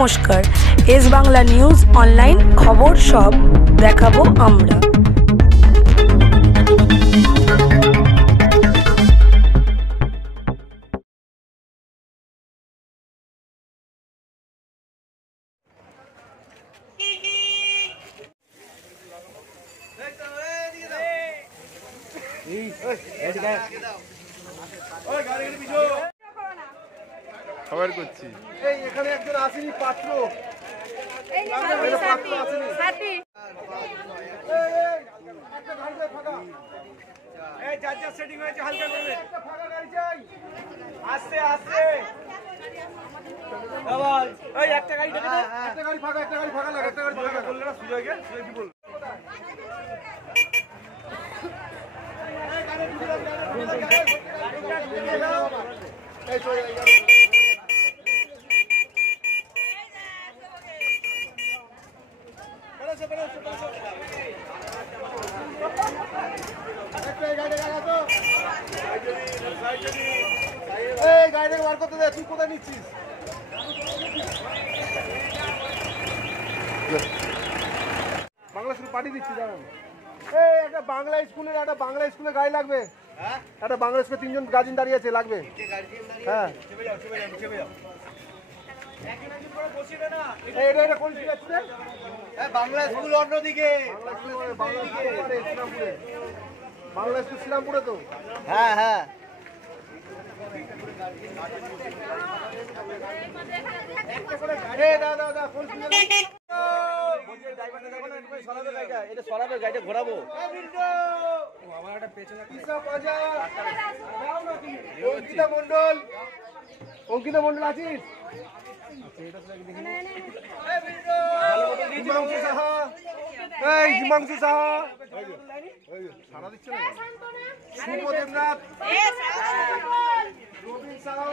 নমস্কার, S Bangla news online খবর সব দেখাবো আমরা। খবর করছি এই এখানে একজন আসেনি পাত্র আসেনি এই চাচা সেটিং হয়েছে হালকা করে একটা ফাঁকা গাড়ি চাই আস্তে আস্তে আবার এই একটা গাড়ি দেখে দাও একটা গাড়ি ফাঁকা লাগে একটা গাড়ি ফাঁকা বললে না সুজয় কি বল এই গাড়ি ঢুকে দাও এই চলে যাই গাড়ি বার করতে দে তুই কোথায় নিচ্ছিস বাংলা স্কুল পাঠিয়ে দিচ্ছি দাঁড়ান এই একটা বাংলা স্কুলে গাড়ি লাগবে একটা বাংলা স্কুলে 3 জন গার্জিয়ান দাঁড়িয়ে আছে লাগবে হ্যাঁ বাংলা স্কুল অন্যদিকে বাংলা স্কুল শ্রীরামপুরে তো হ্যাঁ হ্যাঁ ঘোরাবো অঙ্কিতা মন্ডল আছিস হিমাংশু সাহা সারা দিচ্ছে না শুভ দেবনাথ রবীন সাহা